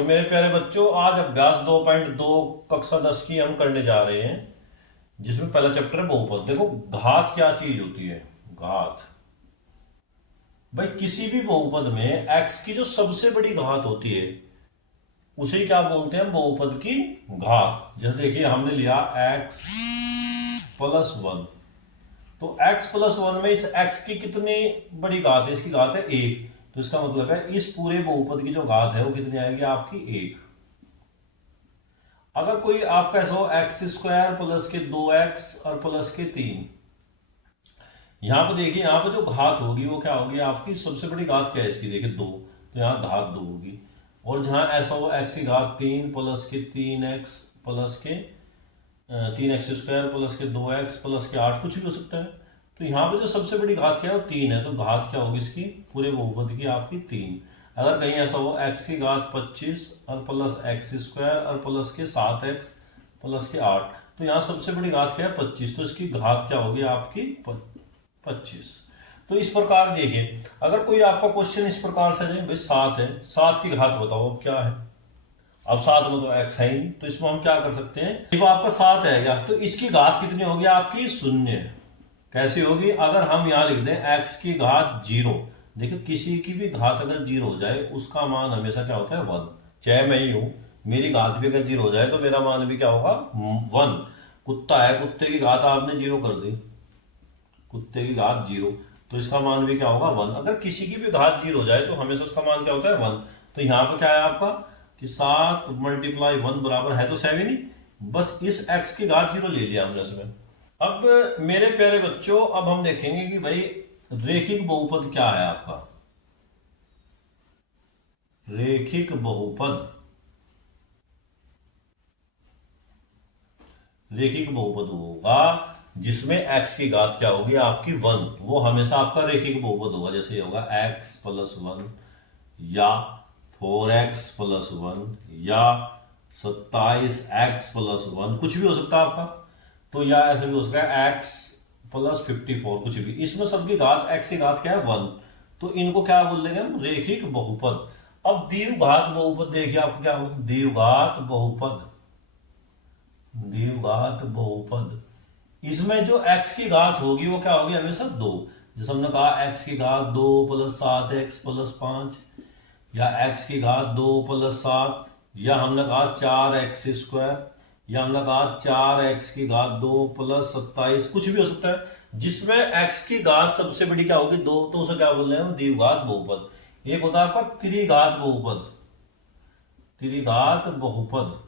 तो मेरे प्यारे बच्चों, आज अभ्यास 2.2 कक्षा 10 की हम करने जा रहे हैं, जिसमें पहला चैप्टर है बहुपद। देखो, घात क्या चीज होती है। घात भाई, किसी भी बहुपद में x की जो सबसे बड़ी घात होती है उसे क्या बोलते हैं? बहुपद की घात। जैसे देखिए, हमने लिया x प्लस वन, तो x प्लस वन में इस x की कितनी बड़ी घात है? इसकी घात है एक। तो इसका मतलब है इस पूरे बहुपद की जो घात है वो कितनी आएगी? आपकी एक। अगर कोई आपका ऐसा हो एक्स स्क्वायर प्लस के 2x और प्लस के 3, यहां पर देखिए, यहां पर जो घात होगी वो क्या होगी? आपकी सबसे बड़ी घात क्या है इसकी? देखिए 2, तो यहाँ घात 2 होगी। और जहां ऐसा हो x की घात 3 प्लस के 3x प्लस के 3x स्क्वायर प्लस के 2x प्लस के 8, कुछ भी हो सकता है। तो यहाँ पे जो सबसे बड़ी घात क्या है? वो 3 है। तो घात क्या होगी इसकी? पूरे बहुपद की आपकी 3। अगर कहीं ऐसा हो x की घात 25 और प्लस एक्स स्क्वायर और प्लस के 7x प्लस के 8, तो यहाँ सबसे बड़ी घात क्या है? 25। तो इसकी घात क्या होगी? आपकी 25। तो इस प्रकार देखिए, अगर कोई आपका क्वेश्चन इस प्रकार से है, भाई 7 है, 7 की घात बताओ अब क्या है? अब 7 में तो x है ही नहीं, तो इसमें हम क्या कर सकते हैं? जब आपका 7 है तो इसकी घात कितनी होगी? आपकी 0। कैसी होगी? अगर हम यहां लिख दें x की घात 0। देखो, किसी की भी घात अगर 0 हो जाए उसका मान हमेशा क्या होता है? 1। चाहे मैं ही हूं, मेरी घात भी अगर 0 हो जाए तो मेरा मान भी क्या होगा? 1। कुत्ता है, कुत्ते की घात आपने 0 कर दी, कुत्ते की घात 0, तो इसका मान भी क्या होगा? 1। अगर किसी की भी घात 0 हो जाए तो हमेशा उसका मान क्या होता है? 1। तो यहाँ पर क्या है आपका कि 7 मल्टीप्लाई 1 बराबर है तो 7 ही। बस इस x की घात 0 ले लिया हमने इसमें। अब मेरे प्यारे बच्चों, अब हम देखेंगे कि भाई रेखिक बहुपद क्या है आपका। रेखिक बहुपद, रेखिक बहुपद होगा जिसमें x की घात क्या होगी? आपकी 1। वो हमेशा आपका रेखिक बहुपद होगा। जैसे ये होगा x प्लस 1, या 4x प्लस 1, या 27x प्लस 1, कुछ भी हो सकता है आपका। तो या ऐसा भी हो सकता है x प्लस 54, कुछ भी। इसमें सबकी घात, x की घात क्या है? 1। तो इनको क्या बोल देंगे हम? रेखिक बहुपद। अब द्विघात बहुपद देखिए आपको क्या होगा? द्विघात बहुपद, द्विघात बहुपद, इसमें जो x की घात होगी वो क्या होगी? हमेशा 2। जैसे हमने कहा x की घात 2 प्लस 7x प्लस 5, या x की घात 2 प्लस 7, या हमने कहा 4x स्क्वायर, या हमने कहा 4x की घात 2 प्लस 27, कुछ भी हो सकता है। जिसमें x की घात सबसे बड़ी क्या होगी? 2, तो उसे क्या बोल रहे हैं? द्विघात बहुपद। एक होता है आपका त्रिघात बहुपद, त्रिघात बहुपद।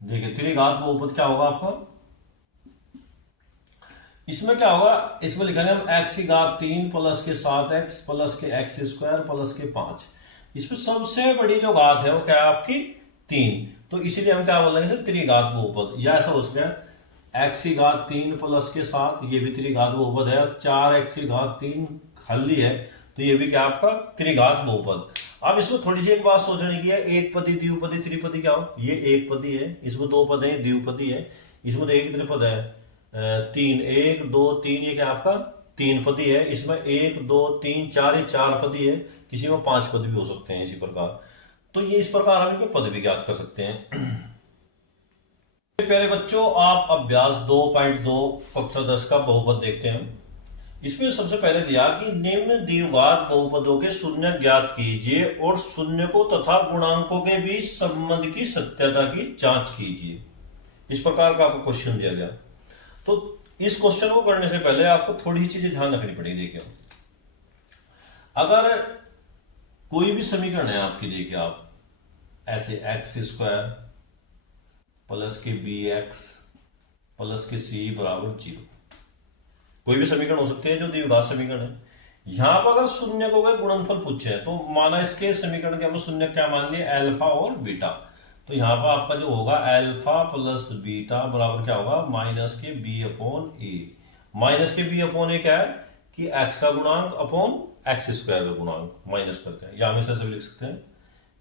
देखिए, त्रिघात बहुपद क्या होगा आपका? इसमें क्या होगा? इसमें लिखेंगे हम x की घात 3 प्लस के 7x प्लस के एक्स स्क्वायर प्लस के 5। इसमें सबसे बड़ी जो घात है वो क्या है? आपकी 3। तो इसीलिए हम क्या बोलेंगे? इसे त्रिघात बहुपद। या ऐसा हो सकता है x की घात 3 प्लस के 7, ये भी त्रिघात बहुपद है। 4x की घात 3 खाली है, तो ये भी क्या आपका? त्रिघात बहुपद। अब इसमें थोड़ी सी एक बात सोचने की है, एक पदी, द्विपदी, त्रिपदी क्या हो? ये एक पदी है, इसमें 2 पद है, द्विपदी है। इसमें तो एक त्रिपद है, 3, 1 2 3, ये क्या आपका? 3 पदी है। इसमें 1 2 3 4, ये 4 पदी है। किसी में 5 पद भी हो सकते हैं इसी प्रकार। तो ये इस प्रकार हम इनके पद भी ज्ञात कर सकते हैं। प्यारे बच्चों, आप अभ्यास 2.2 कक्षा 10 का बहुपद देखते हैं। इसमें सबसे पहले दिया कि निम्न द्विघात बहुपदों के शून्य ज्ञात कीजिए और शून्य को तथा गुणांकों के बीच संबंध की सत्यता की जांच कीजिए। इस प्रकार का आपको क्वेश्चन दिया गया। तो इस क्वेश्चन को करने से पहले आपको थोड़ी चीजें ध्यान रखनी पड़ेगी। देखिए, अगर कोई भी समीकरण है आपकी, देखिए आप ऐसे एक्स स्क्वायर प्लस के बी एक्स प्लस के सी बराबर 0, कोई भी समीकरण हो सकते हैं जो द्विघात समीकरण है। यहां पर अगर शून्य को अगर गुणनफल पूछे तो माना इसके समीकरण के हम शून्य क्या मान लिए? अल्फा और बीटा। तो यहां पर आपका जो होगा अल्फा प्लस बीटा बराबर क्या होगा? माइनस के बी अपॉन ए। माइनस के बी अपॉन ए क्या है? कि एक्स का गुणांक अपॉन एक्स स्क्वायर का गुणांक माइनस करते हैं, या हमेशा से भी लिख सकते हैं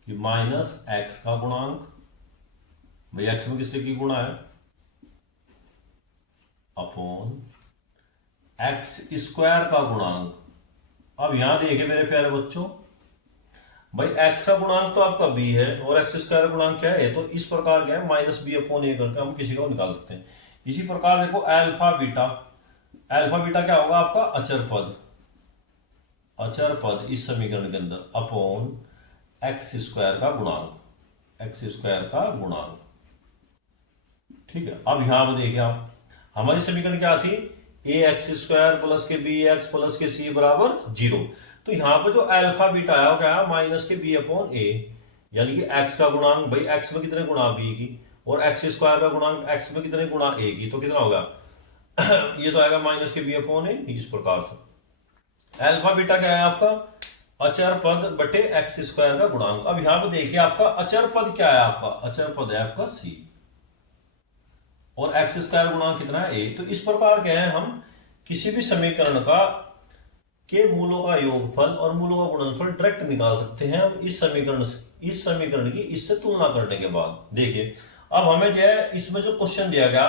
कि माइनस एक्स का गुणांक, भाई एक्स में किसने की गुणा है? अपॉन एक्स स्क्वायर का गुणांक। अब यहां देखिए मेरे प्यारे बच्चों, भाई एक्स का गुणांक तो आपका बी है और एक्स स्क्वायर का गुणांक क्या है, तो इस प्रकार क्या है माइनस बी अपॉन ए करके हम किसी को निकाल सकते हैं। इसी प्रकार देखो अल्फा बीटा, अल्फा बीटा क्या होगा आपका अचर पद, अचर पद इस समीकरण के अंदर अपॉन एक्स स्क्वायर का गुणांक, एक्स स्क्वायर का गुणांक। ठीक है, अब यहां पर देखिए आप हमारी समीकरण क्या थी, ए एक्स स्क्वायर प्लस के बी एक्स प्लस के सी बराबर 0। तो यहां पर जो अल्फा बीटा आया वो क्या है माइनस के बी अपॉन ए, यानी कि एक्स का गुणांक, भाई एक्स में कितने गुणा बी की और एक्स स्क्वायर का गुणांक एक्स में कितने गुणा ए की, तो कितना होगा ये तो आएगा माइनस के बी अपॉन ए, इस प्रकार से। अल्फा बीटा क्या है आपका अचर पद बटे एक्स स्क्वायर का गुणांक। अब यहां पर देखिए आपका अचर पद क्या है, आपका अचर पद है आपका सी और एक्स स्क्वायर गुणांक कितना है ए। तो इस प्रकार क्या है हम किसी भी समीकरण का के मूलों का योगफल और मूलों का गुणनफल डायरेक्ट निकाल सकते हैं हम इस समीकरण की इससे तुलना करने के बाद। देखिए अब हमें जो है इसमें जो क्वेश्चन दिया गया,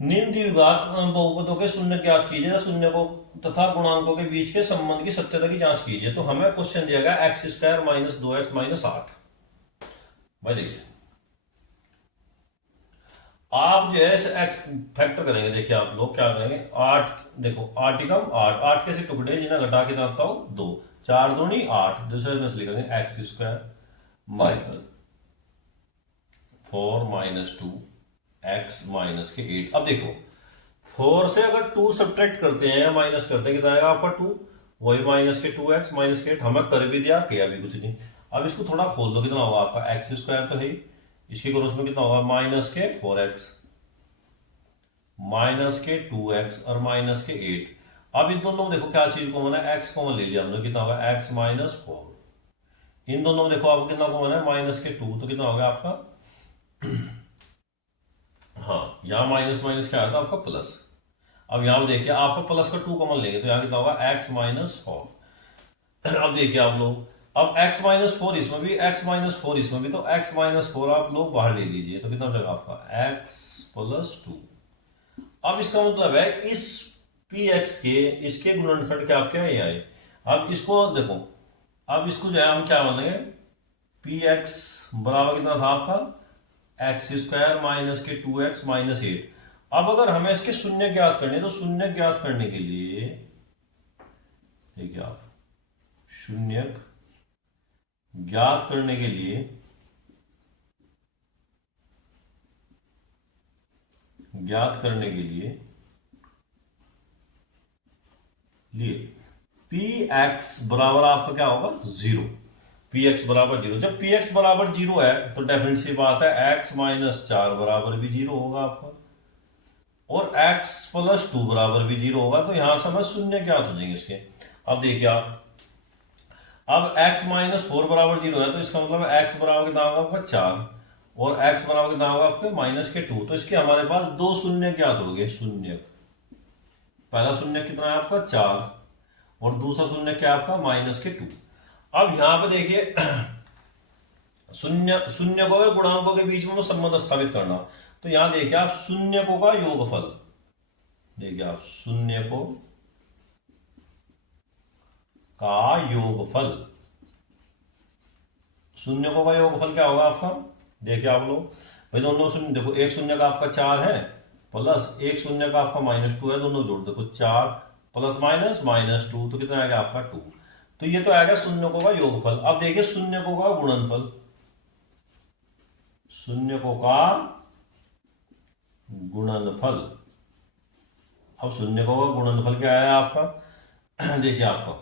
निम्न द्विघात बहुपदों के शून्य ज्ञात कीजिए ना, शून्य को तथा गुणांकों के बीच के संबंध की सत्यता की जांच कीजिए। तो हमें क्वेश्चन दिया गया x square minus 2x minus 8। भाई देखिए आप जो है एक्स फैक्टर करेंगे, देखिए आप लोग क्या करेंगे 8, देखो 8 कम 8, 8 कैसे टुकड़े जिन्हें घटा के रखता हूं 2, 4 दूनी 8, दूसरे में से लिखेंगे x square minus 4 minus 2 x minus के 8। अब देखो 4 से अगर 2 सब्ट्रैक्ट करते हैं या माइनस करते हैं कितना आएगा आपका 2, वही माइनस के 2x माइनस के 8। हमें कर भी दिया किया भी कुछ नहीं। अब इसको थोड़ा खोल दो, कितना होगा आपका एक्स स्क्वायर तो है, इसके क्रॉस में कितना होगा माइनस के 4x माइनस के 2x और माइनस के 8। अब इन दोनों में देखो क्या चीज कॉमन है, x कॉमन ले लिया हमने, कितना होगा x माइनस 4। इन दोनों में देखो आपको कितना कॉमन है माइनस के 2, तो कितना होगा आपका हाँ यहाँ माइनस माइनस क्या आता है आपका प्लस। अब यहाँ देखिए आपका प्लस का 2 कॉमन लेंगे तो यहाँ कितना होगा x माइनस 4। अब देखिए आप लोग अब x माइनस 4 इसमें भी, x माइनस 4 इसमें भी, तो x माइनस 4 आप लोग बाहर ले लीजिए तो कितना हो जाएगा आपका x प्लस 2। अब इसका मतलब है इस px के इसके गुणनखंड के आपके ये आए। अब इसको देखो, अब इसको जो है हम क्या मानेंगे px बराबर कितना था आपका एक्स स्क्वायर माइनस के 2x माइनस 8। अब अगर हमें इसके शून्य ज्ञात करने, तो शून्य ज्ञात करने के लिए देखिए आप शून्य ज्ञात करने के लिए पी एक्स बराबर आपका क्या होगा 0, पी एक्स बराबर 0। जब पी एक्स बराबर 0 है तो डेफिनेट सी बात है एक्स माइनस 4 बराबर भी 0 होगा आपका और x प्लस 2 बराबर भी 0 होगा। तो यहां से हमें शून्य ज्ञात हो जाएंगे इसके। अब देखिए आप अब x माइनस 4 बराबर 0 है तो इसका मतलब x बराबर कितना होगा आपका 4 और x बराबर कितना होगा आपके माइनस के 2। तो इसके हमारे पास दो शून्य ज्ञात हो गए। शून्य पहला शून्य कितना है आपका 4 और दूसरा शून्य क्या आपका माइनस के 2। अब यहां पे देखिए शून्य शून्य को गुणांकों के बीच में संबंध स्थापित करना, तो यहां देखिए आप शून्य को का योगफल, देखिए आप शून्य को का योगफल, शून्य को का योगफल क्या होगा आपका, देखिए आप लोग भाई दोनों शून्य देखो, एक शून्य का आपका 4 है प्लस एक शून्य का आपका माइनस 2 है, दोनों जोड़ देखो 4 प्लस माइनस माइनस 2 तो कितना आएगा आपका 2। तो ये तो आएगा शून्य को का योगफल। अब देखिए शून्य को का गुणनफल, शून्य को का गुणनफल। अब शून्य को का गुणनफल क्या है आपका देखिए आपका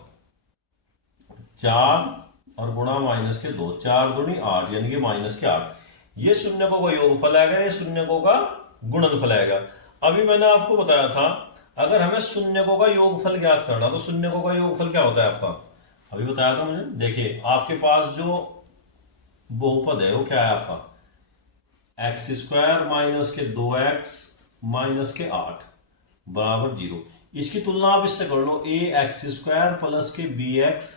4 और गुणा माइनस के 2, 4 दूनी 8 यानी कि माइनस के 8। ये शून्य को का योगफल आएगा, ये शून्य को का गुणनफल आएगा। अभी मैंने आपको बताया था अगर हमें शून्य को का योगफल ज्ञात करना तो शून्य को का योगफल क्या होता है आपका, अभी बताया था मुझे। देखिए आपके पास जो बहुपद है वो क्या है आपका एक्स स्क्वायर माइनस के 2x माइनस के 8 बराबर 0। इसकी तुलना आप इससे कर लो ए एक्स स्क्वायर प्लस के बी एक्स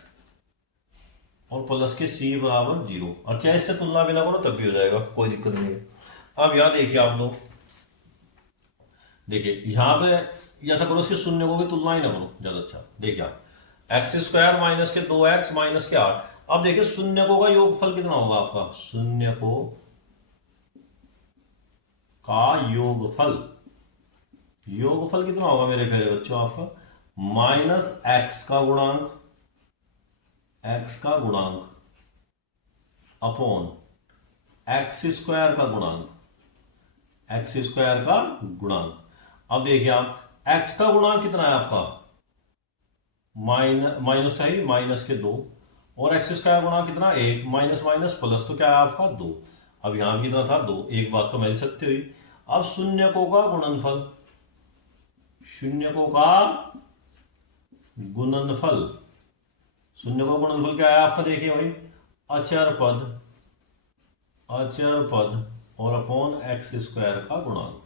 और प्लस के सी बराबर 0। और चाहे इससे तुलना भी ना करो तब भी हो जाएगा, कोई दिक्कत नहीं है। अब यहां देखिए आप लोग, देखिए यहां पे ऐसा करो इसके शून्य को भी तुलना ही ना करो ज्यादा अच्छा। देखिए आप एक्स स्क्वायर माइनस के 2x माइनस के 8, अब देखिए शून्यकों का योगफल कितना होगा आपका, शून्यकों का योगफल, योगफल कितना होगा मेरे प्यारे बच्चों आपका, माइनस एक्स का गुणांक, एक्स का गुणांक अपॉन एक्स स्क्वायर का गुणांक, एक्स स्क्वायर का गुणांक। अब देखिए आप एक्स का गुणांक कितना है आपका, माइनस था ही, माइनस के 2, और एक्स स्क्वायर गुणा कितना 1, माइनस माइनस प्लस, तो क्या है आपका 2। अब यहां भी कितना था 2, एक बात तो मिल सकती हुई। अब शून्यकों का गुणनफल, शून्यकों का गुणनफल, शून्यकों का गुणनफल क्या है आपका, देखिए भाई अचर पद, अचर पद और अपॉन एक्स स्क्वायर का गुणांक।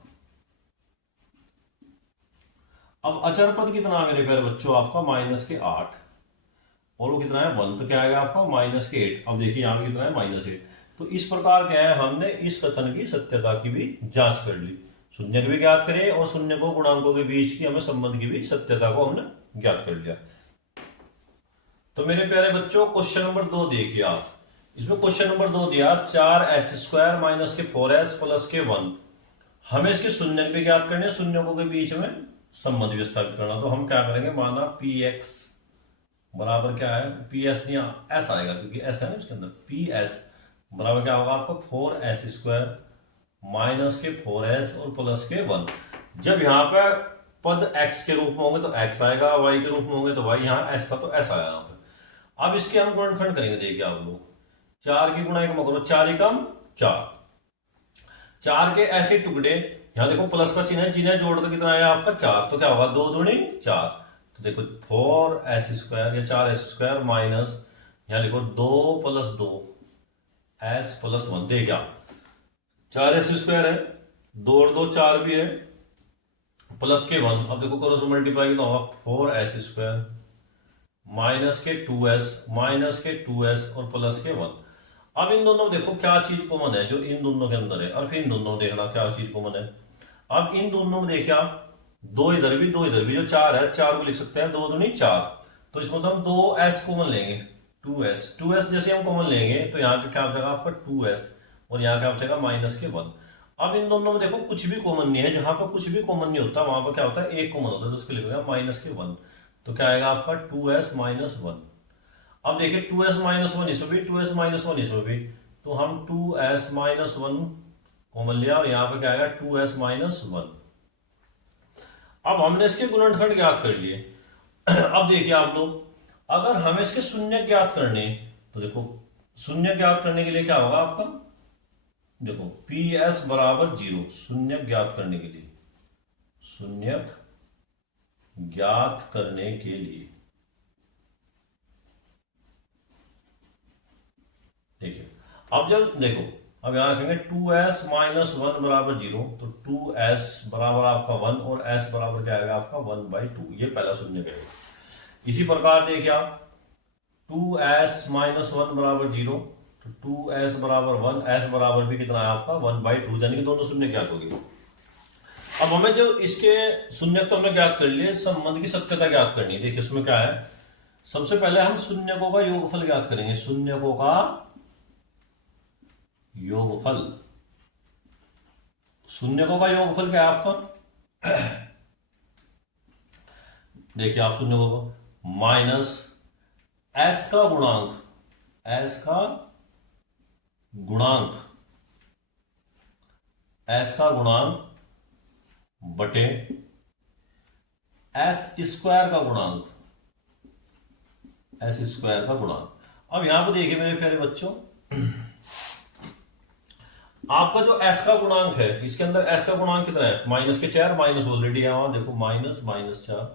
अब अचर पद कितना है मेरे प्यारे बच्चों आपका, माइनस के 8, और वो कितना है 1, तो क्या आएगा आपका माइनस के 8। अब देखिए यहाँ पे कितना है -8। तो इस प्रकार क्या है, हमने इस कथन की सत्यता की भी जांच कर ली, शून्य भी ज्ञात करे और शून्य को गुणांकों के बीच की हमें संबंध की भी सत्यता को हमने ज्ञात कर लिया। तो मेरे प्यारे बच्चों क्वेश्चन नंबर 2 देखिए आप, इसमें क्वेश्चन नंबर 2 दिया 4s² माइनस के 4s प्लस के 1, हमें इसके शून्य भी ज्ञात करने, शून्यों के बीच में संबंध भी स्थापित करना। तो हम क्या करेंगे, माना px बराबर क्या है, पी एस नहीं एस आएगा क्योंकि एस है ना इसके अंदर, पी एस बराबर क्या होगा आपको 4s² माइनस के 4s और प्लस के 1। जब यहाँ पे पद x के रूप में होंगे तो x आएगा, y के रूप में होंगे तो y, यहाँ s था तो s आया यहाँ पे। अब इसके हम गुणनखंड करेंगे, देखिए आप लोग 4 की गुणा 1 में करो, 4 एकम 4, 4 के ऐसे टुकड़े, यहाँ देखो प्लस का चिन्ह है, चिन्ह जोड़कर कितना आया आपका 4, तो क्या होगा 2 दूनी 4, तो देखो 4s² या 4s² माइनस यहां लिखो 2 प्लस 2 s प्लस 1। देखिए आप 4s² है, 2 और 2 4 भी है, प्लस के 1। अब देखो करो मल्टीप्लाई कितना होगा, 4s² माइनस के 2s, माइनस के 2s और प्लस के 1। अब इन दोनों में देखो क्या चीज कॉमन है जो इन दोनों के अंदर है, और फिर इन दोनों में देखना क्या चीज कॉमन है। अब इन दोनों में देखिए आप 2 इधर भी 2 इधर भी, जो 4 है 4 को लिख सकते हैं 2 दूनी 4, तो इसमें तो हम 2s कॉमन लेंगे, 2s जैसे हम कॉमन लेंगे तो यहाँ पे क्या बचेगा आपका 2s, और यहाँ क्या बचेगा माइनस के 1। अब इन दोनों में देखो कुछ भी कॉमन नहीं है, जहां पर कुछ भी कॉमन नहीं होता वहां पर क्या होता है एक कॉमन होता है, तो उसको लिखेगा माइनस के 1, तो क्या आएगा आपका 2s माइनस 1। अब देखिए 2s माइनस 1 इसमें भी, 2s माइनस 1 इसमें भी, तो हम 2s माइनस 1 कॉमन लिया और यहाँ पे क्या आएगा 2s माइनस 1। अब हमने इसके गुणनखंड ज्ञात कर लिए। अब देखिए आप लोग, अगर हमें इसके शून्य ज्ञात करने, तो देखो शून्य ज्ञात करने के लिए क्या होगा आपका, देखो PS बराबर 0, शून्य ज्ञात करने के लिए, शून्य ज्ञात करने के लिए देखिए, अब जब देखो अब यहां रखेंगे 2s माइनस 1 बराबर 0, तो 2s बराबर आपका 1 और s बराबर क्या आएगा आपका 1/2, ये पहला शून्य कहेगा। इसी प्रकार देखिए आप 2s माइनस 1 बराबर 0, तो 2s बराबर 1, s बराबर भी कितना है आपका 1/2, यानी कि दोनों शून्य ज्ञात होगी। अब हमें जो इसके शून्य तो हमने ज्ञात कर लिए, संबंध की सत्यता ज्ञात करनी है। देखिए इसमें क्या है, सबसे पहले हम शून्यकों का योगफल ज्ञात करेंगे, शून्यकों का योगफल। शून्यकों का योगफल क्या है आपका, देखिए आप शून्यकों को माइनस s का गुणांक, s का गुणांक, s का गुणांक बटे s² का गुणांक, s² का गुणांक। अब यहां पर देखिए मेरे प्यारे बच्चों, आपका जो s का गुणांक है, इसके अंदर s का गुणांक कितना है, माइनस के 4, माइनस ऑलरेडी है वहां देखो माइनस माइनस 4,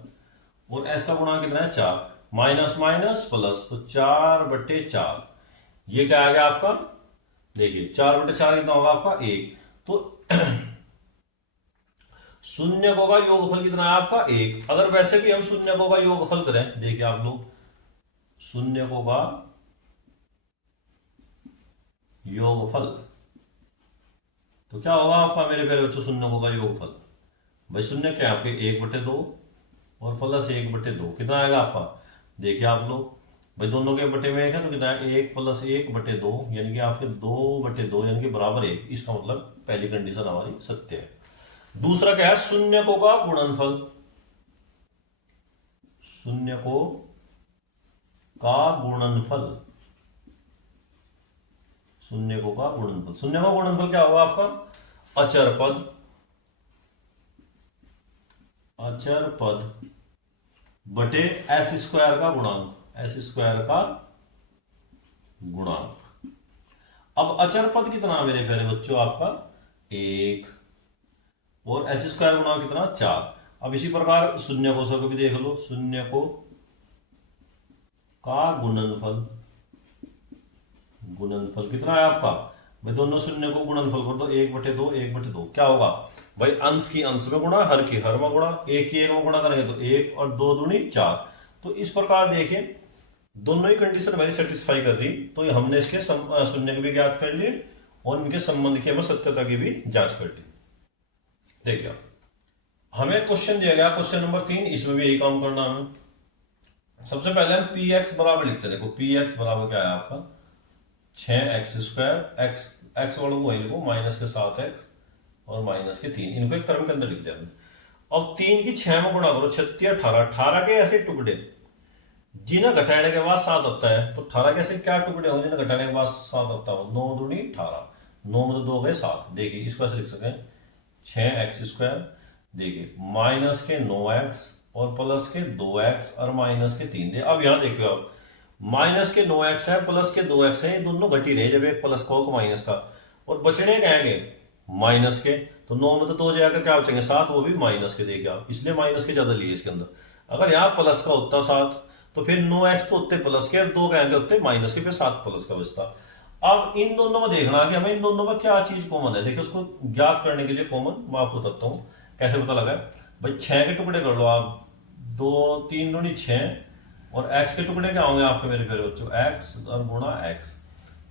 और s का गुणांक कितना है 4, माइनस माइनस प्लस, तो 4/4, ये क्या आ गया आपका, देखिए 4/4 कितना होगा आपका 1, तो शून्यकों का योगफल कितना है आपका 1। अगर वैसे भी हम शून्यकों का योगफल करें, देखिए आप लोग शून्यकों का योगफल, तो क्या होगा आपका मेरे प्यारे बच्चों शून्यकों का योगफल, भाई शून्य क्या है आपके 1/2 और प्लस 1/2, कितना आएगा आपका, देखिए आप लोग भाई दोनों के बटे में एक है तो कितना है, 1+1/2 यानी कि आपके 2/2 यानी कि बराबर 1। इसका मतलब पहली कंडीशन हमारी सत्य है। दूसरा क्या है, शून्यकों का गुणनफल। शून्यकों का गुणनफल, शून्यकों का गुणनफल। शून्य का गुणनफल क्या होगा आपका, अचर पद। अचर पद बटे एस स्क्वायर का गुणांक, एस स्क्वायर का गुणांक। अब अचर पद कितना है मेरे प्यारे बच्चों, आपका 1, और एस स्क्वायर गुणांक कितना, 4। अब इसी प्रकार शून्य कोशों को भी देख लो, शून्य को का गुणनफल, गुणनफल कितना है आपका भाई, दोनों शून्य को गुणनफल कर दो, 1/2 1/2 क्या होगा भाई, अंश की अंश में गुणा, हर की हर में गुणा, एक की एक में गुणा करेंगे तो 1 और 2 दूनी 4। तो इस प्रकार देखिए दोनों ही कंडीशन हमारी सेटिस्फाई कर रही, तो ये हमने इसके शून्य को भी ज्ञात कर लिए और इनके संबंध की हमें सत्यता की भी जांच कर ली। देखिए हमें क्वेश्चन दिया गया, क्वेश्चन नंबर 3, इसमें भी यही काम करना हमें। सबसे पहले हम पी एक्स बराबर लिखते हैं। देखो पी एक्स बराबर क्या है आपका, 6x², एक्स वालों को वही लिखो, -7x और -3, इनको एक टर्म के अंदर लिख दिया। अब 3 की 6 में गुणा करो, 36 18, 18 के ऐसे टुकड़े जिन्हें घटाने के बाद 7 आता है, तो 18 के ऐसे क्या टुकड़े होंगे जिन्हें घटाने के बाद 7 आता हो, 9 दूनी 18, 9 में तो 2 गए 7। देखिए इसको ऐसे लिख सकते हैं, 6x², देखिए माइनस के 9x और प्लस के 2x और माइनस के 3। अब यहां देखियो आप, माइनस के 9x है प्लस के 2x है, ये दोनों घट ही रहे, जब एक प्लस का हो माइनस का, और बचने कहेंगे माइनस के, तो 9 में तो 2 जाकर क्या बचेंगे 7, वो भी माइनस के। देखिए आप, इसलिए माइनस के ज्यादा लिए इसके अंदर। अगर यहाँ प्लस का होता 7 तो फिर 9x तो उतने प्लस के और 2 कहेंगे उतने माइनस के, फिर 7 प्लस का बचता। अब इन दोनों में देखना कि हमें इन दोनों में क्या चीज कॉमन है। देखिए उसको ज्ञात करने के लिए कॉमन मैं आपको बताता हूँ कैसे पता लगा भाई। 6 के टुकड़े कर लो आप, 2 3 दूनी 6, और x के टुकड़े क्या होंगे आपके मेरे प्यारे बच्चों, x और गुणा x,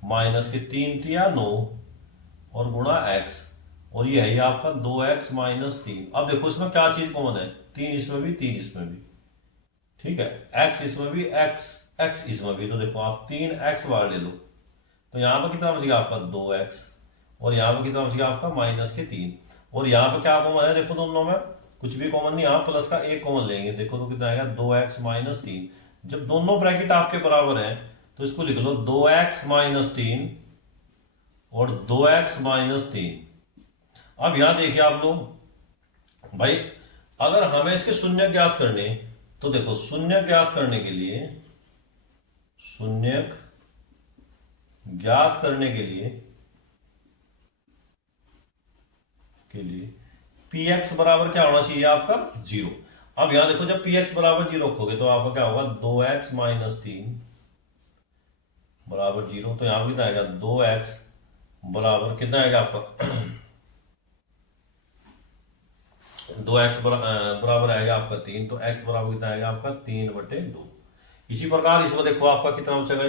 माइनस के 3 तिया 9 और गुणा x, और ये है आपका 2x - 3। अब देखो इसमें क्या चीज कॉमन है, 3 इसमें भी 3 इसमें भी, ठीक है, x इसमें भी x इसमें भी, तो देखो आप 3x बाहर ले लो, तो यहां पर कितना बचेगा आपका 2x, और यहां पर कितना बचेगा आपका -3, और यहां पर क्या कॉमन है, देखो दोनों में कुछ भी कॉमन नहीं, यहां प्लस का एक कॉमन लेंगे, देखो तो कितना आएगा 2x - 3। जब दोनों ब्रैकेट आपके बराबर है तो इसको लिख लो 2x - 3 और 2x - 3। अब यहां देखिए आप लोग भाई, अगर हमें इसके शून्य ज्ञात करने, तो देखो शून्य ज्ञात करने के लिए, शून्य ज्ञात करने के लिए पी एक्स बराबर क्या होना चाहिए आपका 0। अब यहां देखो जब पी एक्स बराबर 0 रखोगे तो आपका क्या होगा 2x - 3 बराबर 0, तो यहां पर कितना आएगा 2x बराबर कितना आएगा आपका 2x बराबर आएगा आपका 3, तो x बराबर कितना आएगा आपका 3/2। इसी प्रकार इसको देखो आपका कितना बचेगा,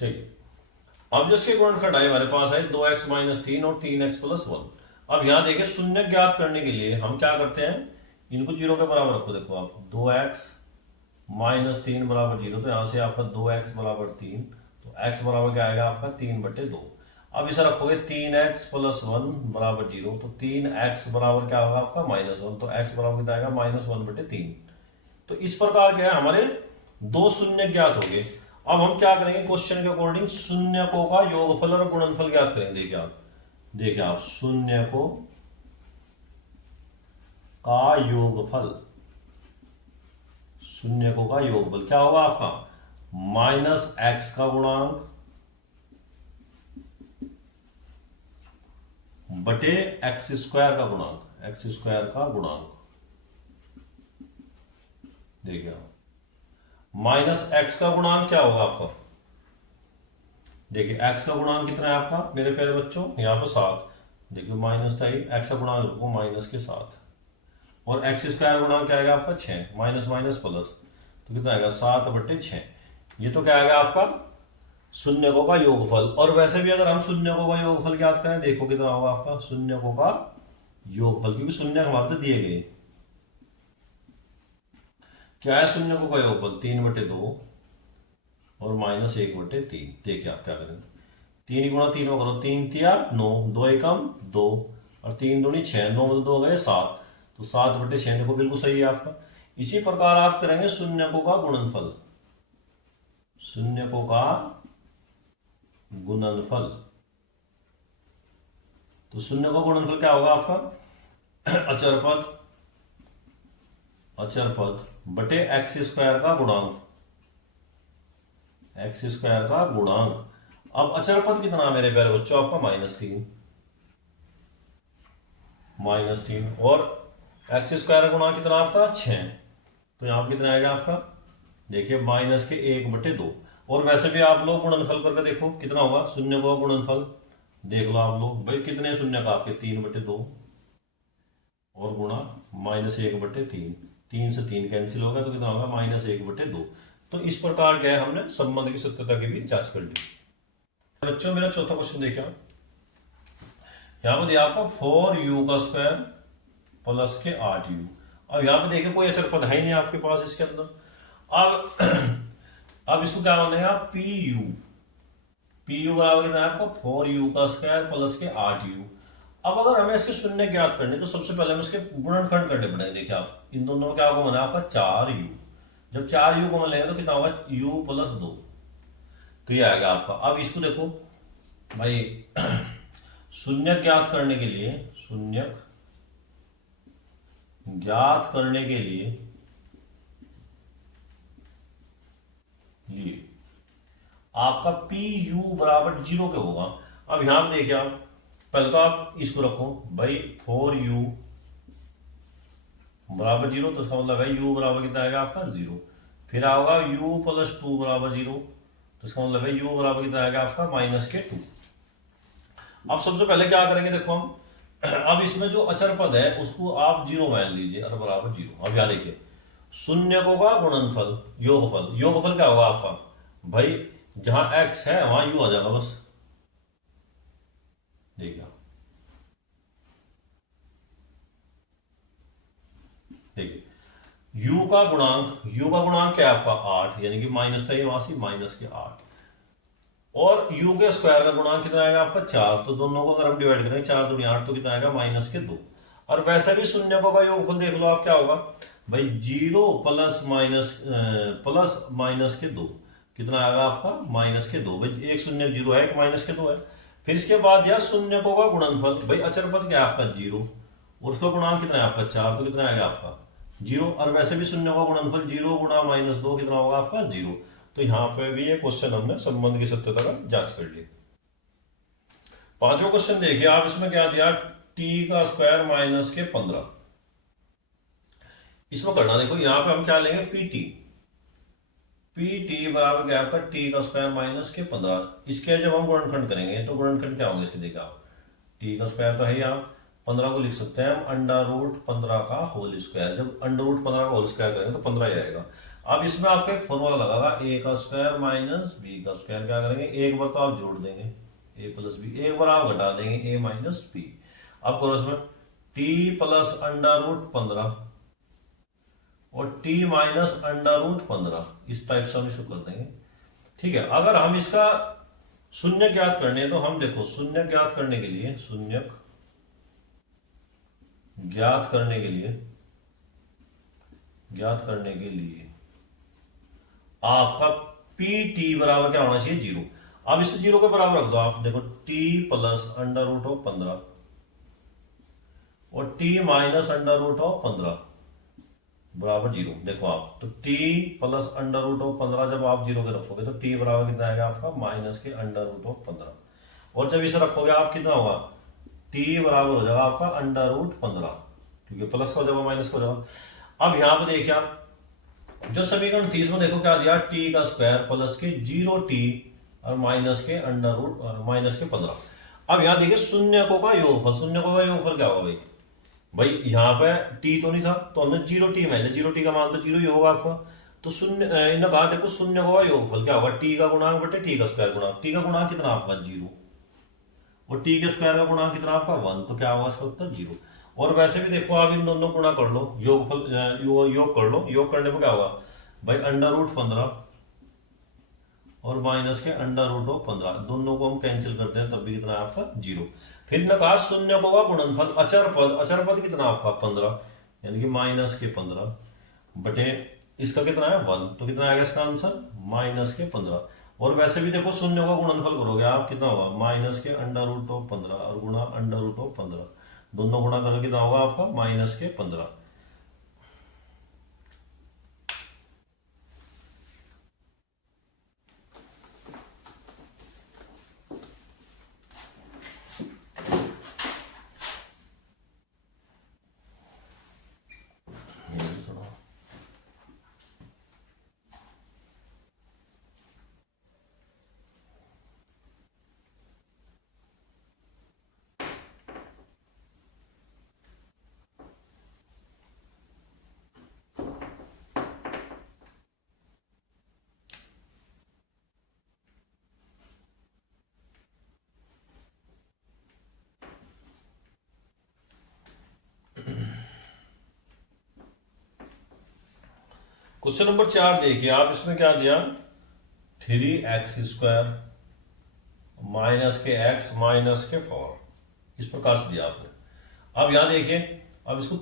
ठीक है। अब जिसके गुणनखंड आए हमारे पास है 2x - 3 और 3x + 1। अब यहां देखिए शून्य ज्ञात करने के लिए हम क्या करते हैं, इनको 0 के बराबर रखो। देखो आप 2x - 3 बराबर 0, तो यहां से आपका 2x बराबर 3, तो x बराबर क्या आएगा आपका 3/2। अब इसे रखोगे 3x + 1 बराबर 0, तो 3x बराबर क्या होगा आपका -1, तो x बराबर कितना आएगा -1/3। तो इस प्रकार क्या है, हमारे दो शून्य ज्ञात हो गए। अब हम क्या करेंगे, क्वेश्चन के अकॉर्डिंग शून्यकों का योगफल और गुणनफल ज्ञात करेंगे। देखिए आप शून्य को का योगफल, शून्यकों का योगफल क्या होगा आपका -x का गुणांक बटे x² का गुणांक, x² का गुणांक। देखिए -x का गुणांक क्या होगा आपका, देखिए x का गुणांक कितना है आपका मेरे प्यारे बच्चों, यहां पर 7, देखिए माइनस था ही, एक्स का गुणांक रखो माइनस के साथ, और एक्स स्क्वायर गुणांक क्या आएगा आपका 6, माइनस माइनस प्लस, तो कितना आएगा 7/6। ये तो क्या आएगा आपका शून्यकों का योगफल। और वैसे भी अगर हम शून्यकों का योगफल ज्ञात करें, देखो कितना होगा आपका शून्यकों का योगफल, क्योंकि शून्य हमारे तो दिए गए। क्या है शून्यकों का योगफल? 3/2 और -1/3। देखिए आप क्या करें, 3 गुणा 3 करो, 3 तिया 9, 2 एकम 2, और 3 दूनी 6, 9 में 2 गए 7, तो 7/6 देखो बिल्कुल सही है आपका। इसी प्रकार आप करेंगे शून्यकों का गुणनफल, शून्यकों का गुणनफल। तो शून्य का गुणनफल क्या होगा आपका अचर पद, अचर पद बटे एक्स स्क्वायर का गुणांक, एक्स स्क्वायर का गुणांक। अब अचर पद कितना मेरे प्यारे बच्चों आपका -3, -3, और एक्स स्क्वायर का गुणांक कितना आपका 6, तो यहां पर कितना आएगा आपका, देखिए -1/2। और वैसे भी आप लोग गुणनफल करके देखो कितना होगा शून्य का गुणनफल, देख लो आप लोग भाई कितने शून्य का आपके 3/2 और गुणा -1/3, 3 से 3 कैंसिल होगा तो कितना होगा -1/2। तो इस प्रकार क्या है हमने संबंध की सत्यता की भी जांच कर ली। बच्चों मेरा चौथा क्वेश्चन देखिए, यहां पर दिया आपको 4u² प्लस के 8u। अब यहां पे देखिए कोई अचर पद है ही नहीं आपके पास इसके अंदर। अब इसको क्या मानेगा पी यू बराबर कितना है आपको 4u² प्लस के 8u। अब अगर हमें इसके शून्य ज्ञात करने तो सबसे पहले हमें इसके गुणनखंड करने पड़ेंगे। देखिए आप इन दोनों में क्या होगा बना आपका 4u, जब 4u को मान लेंगे तो कितना होगा u + 2, तो ये आएगा आपका। अब इसको देखो भाई शून्य ज्ञात करने के लिए, शून्य ज्ञात करने के लिए आपका पी यू बराबर 0 के होगा। अब यहां पर देखिए आप पहले तो आप इसको रखो भाई 4u बराबर 0, तो इसका मतलब है u बराबर कितना आएगा आपका 0। फिर आओगा u + 2 बराबर 0, तो इसका मतलब है u बराबर कितना आएगा आपका -2। अब सबसे पहले क्या करेंगे देखो हम अब इसमें जो अचर पद है उसको आप 0 मान लीजिए और बराबर 0। अब यहां देखिए शून्यकों का गुणनफल योगफल, योगफल क्या होगा आपका भाई जहां x है वहां u आ जाएगा बस। देखिए देखिए u का गुणांक क्या है आपका 8, यानी कि माइनस था ये वहां से -8, और u के स्क्वायर का गुणांक कितना आएगा आपका 4, तो दोनों को अगर हम डिवाइड करें 4 दूनी 8 तो कितना आएगा -2। और वैसे भी शून्यकों का योगफल देख लो आप क्या होगा भाई 0 प्लस माइनस के 2, कितना आएगा आपका -2। भाई एक शून्य 0 है, एक -2 है। फिर इसके बाद यार शून्यकों का गुणनफल, भाई अचर पद क्या है आपका 0 और उसका गुणांक कितना है आपका 4, तो कितना आएगा आपका 0। और वैसे भी शून्य का गुणनफल 0 गुणा -2 कितना होगा आपका 0। तो यहां पे भी ये क्वेश्चन हमने संबंध की सत्यता का जांच कर ली। पांचवा क्वेश्चन देखिए आप, इसमें क्या दिया t² - 15। इसमें करना देखो यहां पे हम क्या लेंगे पीटी बराबर क्या आपका t² - 15। इसके जब हम गुणनखंड करेंगे तो गुणनखंड क्या होंगे इसके, देखा t² तो है यहाँ 15 को लिख सकते हैं हम √15 का होल स्क्वायर। जब √15 का होल स्क्वायर करेंगे तो 15 ही आएगा। अब इसमें आपका एक फॉर्मूला लगागा a² - b²। क्या करेंगे एक बार तो आप जोड़ देंगे a + b, एक बार आप घटा देंगे a - b। अब करो इसमें t + √15 और t - √15, इस टाइप से हम इसको कर देंगे। ठीक है, अगर हम इसका शून्य ज्ञात करने तो हम देखो शून्य ज्ञात करने के लिए, शून्य ज्ञात करने के लिए आपका pt बराबर क्या होना चाहिए 0। अब इसे 0 के बराबर रख दो आप, देखो t + √15 और t - √15 बराबर 0। देखो आप तो t + √15 जब आप 0 के रखोगे तो t बराबर कितना आएगा आपका -√15। और जब इसे रखोगे आप कितना होगा t बराबर हो जाएगा आपका √15, क्योंकि प्लस का हो जाएगा माइनस का हो जाएगा। अब यहां पर देखिए आप जो समीकरण थी इसमें देखो क्या दिया t² + के 0t और -15। अब यहाँ देखिए शून्यकों का योगफल, शून्यकों का योगफल क्या होगा भाई? भाई यहाँ पे टी तो नहीं था, तो हमने zero T minus zero T का मान तो जीरो ही होगा आपका। तो शून्य इन्हें बात देखो, शून्य का योगफल क्या होगा? टी का गुणांक बटे टी का स्क्वायर गुणांक। टी का गुणांक कितना आपका? जीरो। और टी के स्क्वायर का गुणांक कितना आपका? वन। तो क्या होगा इसका उत्तर? जीरो। और वैसे भी देखो आप इन दोनों गुणा कर लो, योगफल योग कर लो, योग करने पर क्या होगा भाई? अंडर रूट 15 और माइनस के अंडर रूट ऑफ 15, दोनों को हम कैंसिल करते हैं तब भी कितना है आपका? जीरो। फिर ने कहा शून्य को का गुणनफल अचर पद, अचर पद कितना आपका? 15, यानी कि माइनस के 15 बटे इसका कितना है? 1। तो कितना आएगा इसका आंसर? माइनस के 15। और वैसे भी देखो शून्य का गुणनफल करोगे आप, कितना होगा? माइनस के अंडर रूट ऑफ 15 और गुणा अंडर रूट ऑफ 15, दोनों गुणा करोगे कितना होगा आपका? माइनस के 15। क्वेश्चन नंबर 4 देखिए आप, इसमें क्या दिया? 3x² माइनस के x माइनस के 4, इस प्रकार से दिया आपने। अब यहां देखिए, अब इसको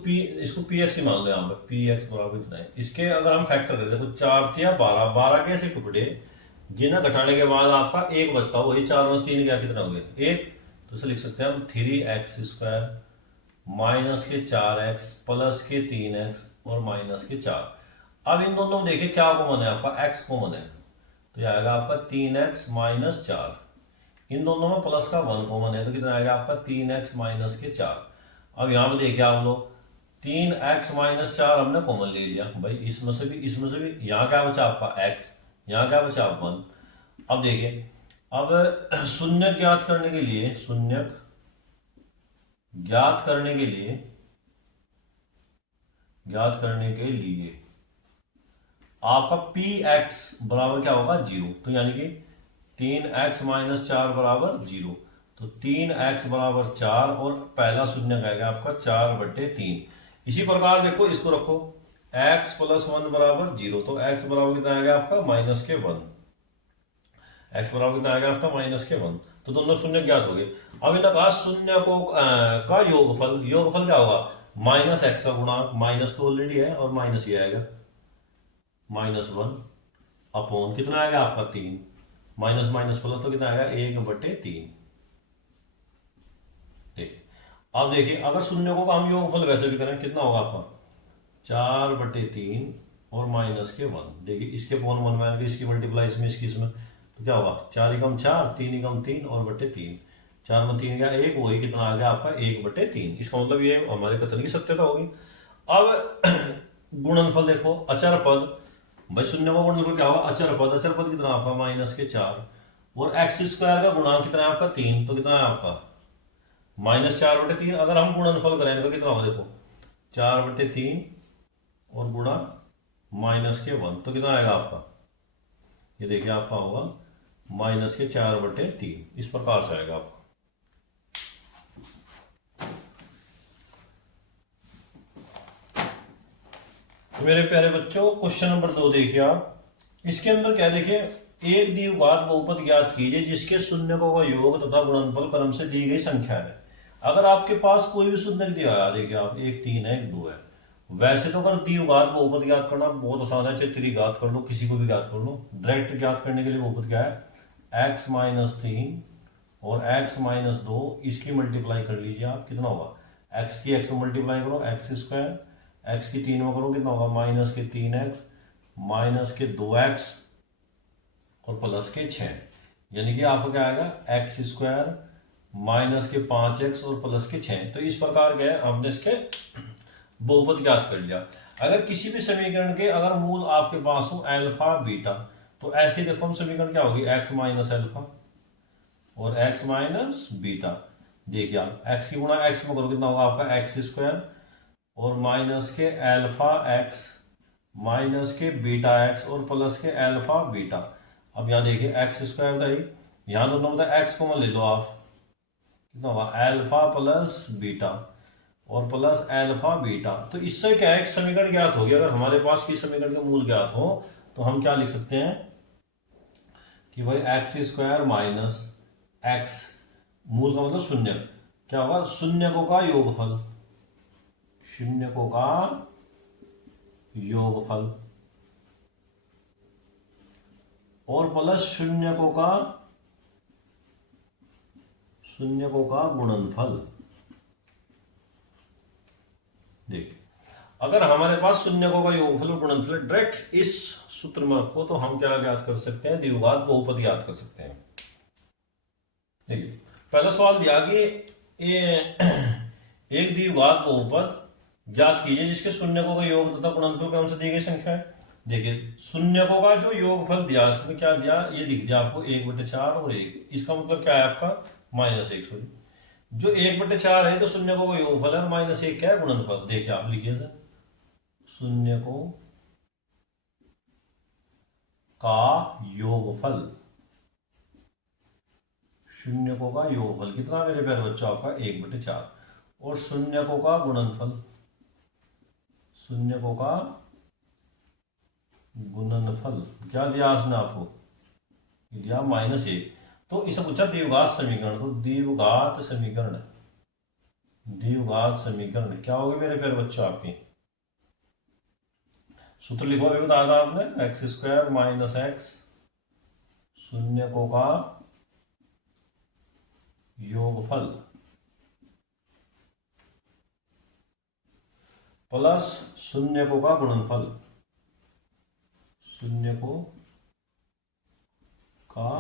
पी एक्स ही मान लो, यहाँ पर पी एक्स बराबर इतना है। इसके अगर हम फैक्टर करें, देखो 4 या 12, 12 के ऐसे टुकड़े जिन्हें घटाने के बाद आपका एक बचता हो, वही 4 + 3 क्या कितना हो गया? 1। तो इसे लिख सकते हैं हम 3x² माइनस के 4x प्लस के 3x और माइनस के 4। अब इन दोनों में देखिए क्या कॉमन है आपका? x कॉमन है, तो यह आएगा आपका 3x माइनस 4। इन दोनों में प्लस का 1 कॉमन है, तो कितना आएगा आपका? 3x माइनस के 4। अब यहां पर देखिए आप लोग, 3x माइनस 4 हमने कॉमन ले लिया भाई, इसमें से भी इसमें से भी। यहाँ क्या बचा आपका? x। यहाँ क्या बचा? 1। अब देखिए, अब शून्य ज्ञात करने के लिए, शून्य ज्ञात करने के लिए, ज्ञात करने के लिए आपका पी एक्स बराबर क्या होगा? 0। तो यानी कि 3x माइनस 4 बराबर 0। तो 3x बराबर 4 और पहला शून्य कहेगा आपका 4/3। इसी प्रकार देखो इसको रखो, x प्लस 1 बराबर 0। तो x बराबर कितना आएगा आपका? माइनस के 1। x बराबर कितना आएगा आपका? माइनस के 1। तो दोनों शून्य ज्ञात हो गए। अब इन्हें कहा शून्य को का योगफल, योगफल क्या होगा? माइनस एक्स का गुणांक, माइनस तो ऑलरेडी है और माइनस ये आएगा -1 अपॉन कितना आएगा आपका? 3। माइनस माइनस प्लस तो कितना आएगा? 1/3। देखिए, अब देखिए अगर शून्य को हम योगफल वैसे भी करें, कितना होगा आपका? 4/3 और माइनस के 1। देखिए इसके अपॉन 1 मान के इसकी मल्टीप्लाई इसमें, इसकी इसमें, तो क्या होगा? 4 एकम 4, 3 एकम 3 और बटे 3। 4 में 3 गया 1, वही कितना आ गया आपका? 1/3। इसका मतलब ये हमारे कथन की सत्यता होगी। अब गुणनफल देखो, अचर पद भाई, शून्य का गुणनफल क्या होगा? अचर पद। अचर पद कितना आपका? माइनस के 4 और x² का गुणांक कितना है आपका? 3। तो कितना है आपका? -4/3। अगर हम गुणनफल करें तो कितना होगा? देखो 4/3 और गुणा -1, तो कितना आएगा आपका? ये देखिए आपका होगा -4/3। इस प्रकार से आएगा आपका। मेरे प्यारे बच्चों, क्वेश्चन नंबर 2 देखिए आप। इसके अंदर क्या देखिए, एक द्विघात बहुपद ज्ञात कीजिए जिसके शून्यकों का योग तथा गुणनफल क्रम से दी गई संख्या है। अगर आपके पास कोई भी शून्य दिया है, देखिए आप 1 3 है 1 2 है। वैसे तो अगर द्विघात बहुपद ज्ञात करना बहुत आसान है, चाहे त्रिघात कर लो, किसी को भी ज्ञात कर लो। डायरेक्ट ज्ञात करने के लिए बहुपद क्या है? x-3 और x-2, इसकी मल्टीप्लाई कर लीजिए आप, कितना होगा? x की x में मल्टीप्लाई करो, x², x की 3 में करो, कितना होगा? -3x -2x और प्लस के 6, यानी कि आपको क्या आएगा? x² -5x और प्लस के 6। तो इस प्रकार के हमने इसके बहुपद ज्ञात कर लिया। अगर किसी भी समीकरण के अगर मूल आपके पास हो अल्फा बीटा, तो ऐसे देखो हम समीकरण क्या होगी? x - अल्फा और x माइनस बीटा। देखिए आप x की गुणा x में करो कितना होगा आपका एक्स स्क्वायर और माइनस के एल्फा x माइनस के बीटा x और प्लस के एल्फा बीटा। अब यहाँ देखिए एक्स स्क्वायर था ही, यहाँ दोनों मतलब x कॉमन ले लो आप, कितना होगा एल्फा प्लस बीटा और प्लस एल्फा बीटा। तो इससे क्या है, एक समीकरण ज्ञात हो गया। अगर हमारे पास की समीकरण के मूल ज्ञात हो तो हम क्या लिख सकते हैं कि भाई एक्स स्क्वायर माइनस एक्स, मूल का मतलब शून्य, क्या होगा शून्यकों का योगफल, शून्यकों का योगफल और प्लस शून्यकों का गुणनफल। देखिए अगर हमारे पास शून्यकों का योगफल और गुणनफल डायरेक्ट इस सूत्र में रखो तो हम क्या ज्ञात कर सकते हैं, द्विघात बहुपद ज्ञात कर सकते हैं। देखिए पहला सवाल दिया कि एक द्विघात बहुपद ज्ञात कीजिए जिसके शून्यकों का योग तथा गुणनफल क्रम से दी गई संख्या है। देखिए शून्यकों का जो योगफल दिया इसमें क्या दिया, ये लिख दिया आपको 1/4 और 1, इसका मतलब क्या है आपका -1, सॉरी जो 1/4 है तो शून्यकों का योगफल है, -1 क्या है गुणनफल। देखिए आप लिखिए सर, शून्यकों का योगफल, शून्यकों का योगफल कितना मेरे प्यारे बच्चों आपका 1/4 और शून्यकों का गुणनफल, शून्यकों का गुणनफल क्या दिया उसने आपको, दिया -1। तो इसे पूछा द्विघात समीकरण, तो द्विघात समीकरण, द्विघात समीकरण क्या होगी मेरे प्यारे बच्चों आपकी, सूत्र लिखो अभी बताया था आपने, एक्स स्क्वायर माइनस एक्स शून्यकों का योगफल प्लस शून्यकों का गुणनफल, शून्यकों का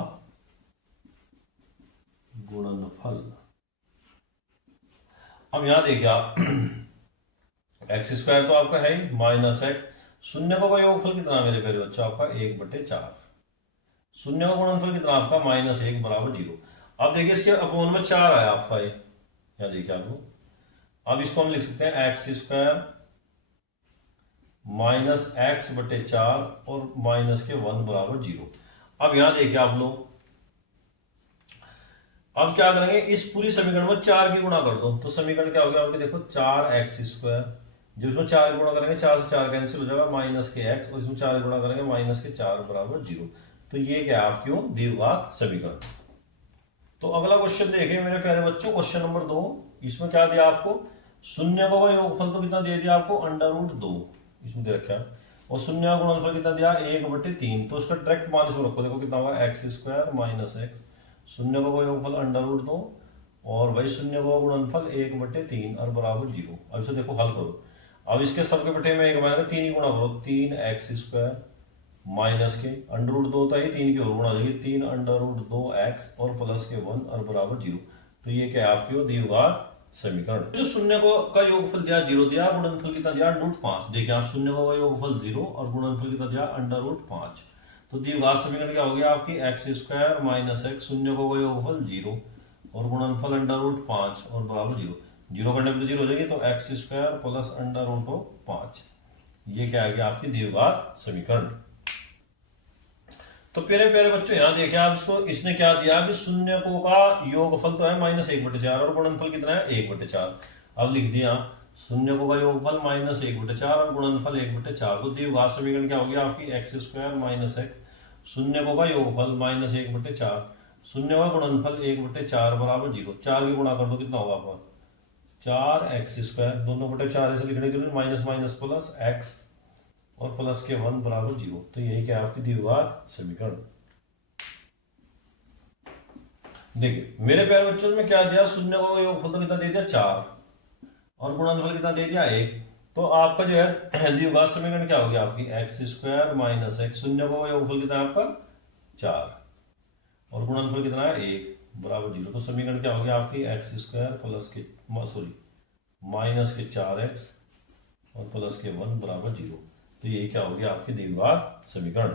गुणनफल। अब यहां देखिए आप एक्स स्क्वायर तो आपका है ही -x, शून्यकों का योगफल कितना मेरे प्यारे बच्चों आपका 1/4, शून्य का गुणनफल कितना आपका -1 बराबर 0। अब देखिए इसके अपोन में 4 आया आपका ये, यहाँ देखिए आप लोग, अब इसको हम लिख सकते हैं एक्स स्क्वायर -x/4 और -1 बराबर 0। अब यहां देखिए आप लोग, अब क्या करेंगे इस पूरी समीकरण में 4 की गुणा कर दो, तो समीकरण क्या हो गया आपके, देखो 4x², जो इसमें 4 की गुणा करेंगे 4 से 4 कैंसिल हो जाएगा -x, और इसमें 4 की गुणा करेंगे -4 बराबर 0। तो ये क्या है आपकी द्विघात समीकरण। तो अगला क्वेश्चन देखिए मेरे प्यारे बच्चों, क्वेश्चन नंबर 2, इसमें क्या दिया आपको, शून्यकों का योगफल तो कितना दे दिया आपको √2, इसमें दे रखा है, और शून्य का गुणनफल कितना दिया 1/3, तो उसका डायरेक्ट मान इसमें रखो, देखो कितना होगा x² - x, शून्य का योगफल √2 और भाई शून्य का गुणनफल 1/3 और बराबर 0। अब इसे देखो हल करो, अब इसके सबके बटे में 1 माइनस 3 ही गुणा करो, 3x² माइनस के √2 होता है 3 की और गुणा हो जाएगी 3√2x और प्लस के 1 और बराबर 0। तो ये क्या है आपकी द्विघात समीकरण। जो शून्य को का योगफल दिया 0 दिया, गुणनफल कितना दिया √5। देखिए आप शून्य का योगफल 0 और गुणनफल कितना दिया √5। तो द्विघात समीकरण क्या हो गया आपकी x² - x, शून्य को योगफल 0 और गुणनफल √5 और बराबर 0, 0 करने पर 0 हो जाएगी, तो x² प्लस √5, ये क्या आ गया आपकी द्विघात समीकरण। तो प्यारे प्यारे बच्चों यहाँ देखिए आप इसको, इसने क्या दिया कि शून्यकों का योगफल तो है -1/4 और गुणनफल कितना है 1/4। अब लिख दिया शून्यकों का योगफल -1/4 और गुणनफल 1/4, तो द्विघात समीकरण क्या हो गया आपकी x² - x, शून्यकों का योगफल -1/4, शून्य का गुणनफल 1/4 बराबर 0। 4 की गुणा कर दो कितना होगा आपका 4x², दोनों बटे 4 ऐसे लिखने के लिए माइनस माइनस प्लस x और प्लस के 1 बराबर 0। तो यही क्या आपकी द्विघात समीकरण। देखिए मेरे प्यारे बच्चों में क्या दिया, शून्य का योगफल तो कितना दे दिया 4 और गुणनफल कितना दे दिया 1। तो आपका जो है द्विघात समीकरण क्या हो गया आपकी x² - x, शून्य का योगफल कितना है आपका 4 और गुणनफल कितना है 1 बराबर 0। तो समीकरण क्या हो गया आपकी x² प्लस के -4x और प्लस के 1 बराबर 0। तो यही क्या हो गया आपकी द्विघात समीकरण।